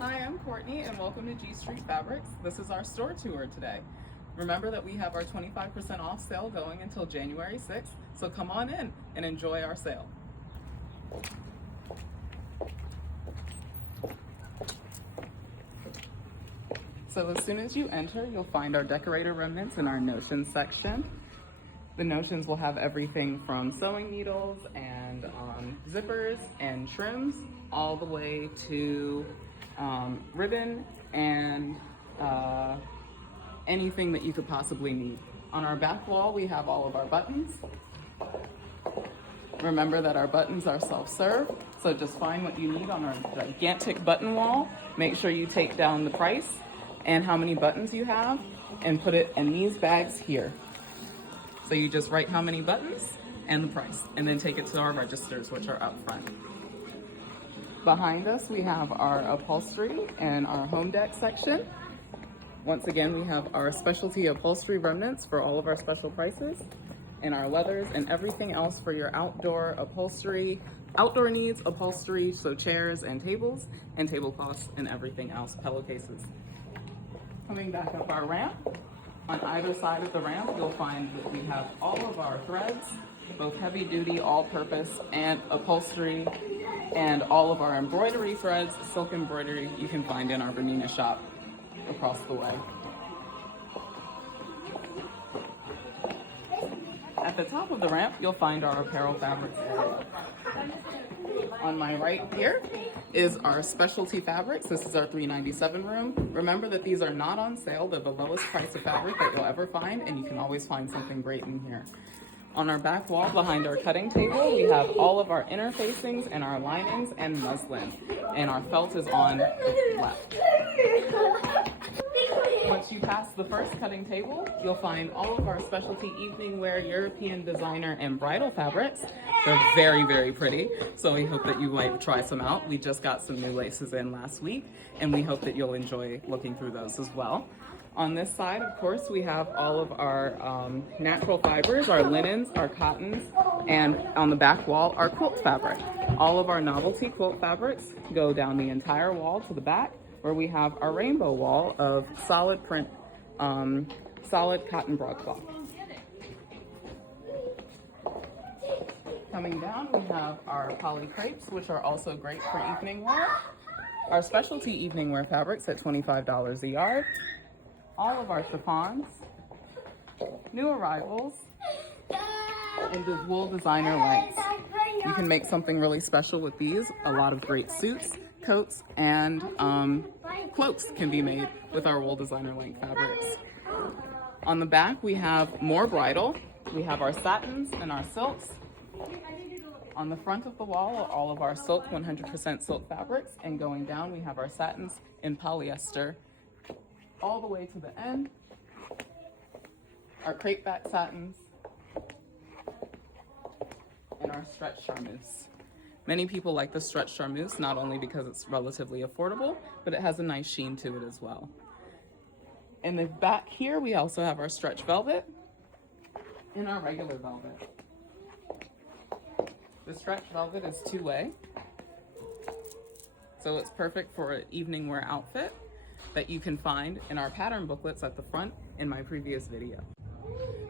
Hi, I'm Courtney and welcome to G Street Fabrics. This is our store tour today. Remember that we have our 25% off sale going until January 6th, so come on in and enjoy our sale. So as soon as you enter, you'll find our decorator remnants in our notions section. The notions will have everything from sewing needles and zippers and trims all the way to ribbon and anything that you could possibly need. On our back wall, we have all of our buttons. Remember that our buttons are self-serve, so just find what you need on our gigantic button wall. Make sure you take down the price and how many buttons you have and put it in these bags here. So you just write how many buttons and the price, and then take it to our registers, which are up front. Behind us, we have our upholstery and our home deck section. Once again, we have our specialty upholstery remnants for all of our special prices, and our leathers and everything else for your outdoor upholstery, outdoor needs, upholstery, so chairs and tables, and tablecloths and everything else, pillowcases. Coming back up our ramp, on either side of the ramp, you'll find that we have all of our threads, both heavy duty, all-purpose, and upholstery, and all of our embroidery threads, silk embroidery, you can find in our Bernina shop across the way. At the top of the ramp, you'll find our apparel fabrics area. On my right here is our specialty fabrics. This is our $397 room. Remember that these are not on sale. They're the lowest price of fabric that you'll ever find, and you can always find something great in here. On our back wall behind our cutting table, we have all of our interfacings and our linings and muslin, and our felt is on the left. Once you pass the first cutting table, you'll find all of our specialty evening wear, European designer, and bridal fabrics. They're very, very pretty, so we hope that you might try some out. We just got some new laces in last week, and we hope that you'll enjoy looking through those as well. On this side, of course, we have all of our natural fibers, our linens, our cottons, and on the back wall, our quilt fabric. All of our novelty quilt fabrics go down the entire wall to the back, where we have our rainbow wall of solid print, solid cotton broadcloth. Coming down, we have our poly crepes, which are also great for evening wear. Our specialty evening wear fabrics at $25 a yard. All of our chiffons, new arrivals, and the wool designer lengths. You can make something really special with these. A lot of great suits, coats, and cloaks can be made with our wool designer length fabrics. On the back, we have more bridal. We have our satins and our silks. On the front of the wall are all of our silk, 100% silk fabrics, and going down, we have our satins in polyester. All the way to the end, our crepe back satins, and our stretch charmeuse. Many people like the stretch charmeuse, not only because it's relatively affordable, but it has a nice sheen to it as well. In the back here, we also have our stretch velvet and our regular velvet. The stretch velvet is two-way, so it's perfect for an evening wear outfit that you can find in our pattern booklets at the front in my previous video.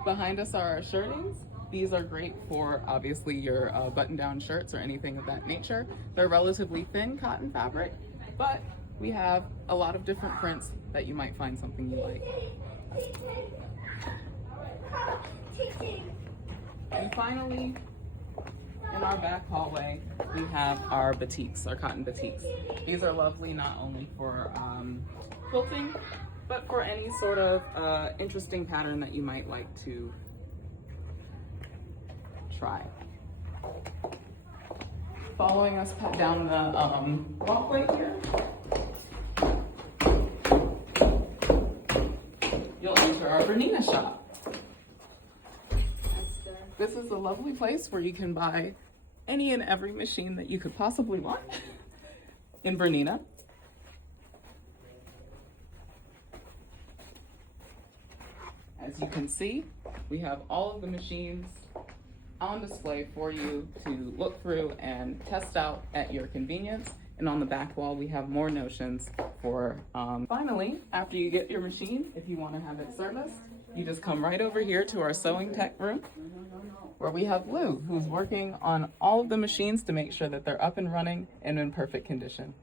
Behind us are our shirtings. These are great for obviously your button-down shirts or anything of that nature. They're relatively thin cotton fabric, but we have a lot of different prints that you might find something you like. And finally, in our back hallway, we have our batiks, our cotton batiks. These are lovely not only for quilting, but for any sort of interesting pattern that you might like to try. Following us down the walkway here, you'll enter our Bernina shop. This is a lovely place where you can buy any and every machine that you could possibly want in Bernina. As you can see, we have all of the machines on display for you to look through and test out at your convenience. And on the back wall, we have more notions for, finally, after you get your machine, if you want to have it serviced, you just come right over here to our sewing tech room, where we have Lou, who's working on all of the machines to make sure that they're up and running and in perfect condition.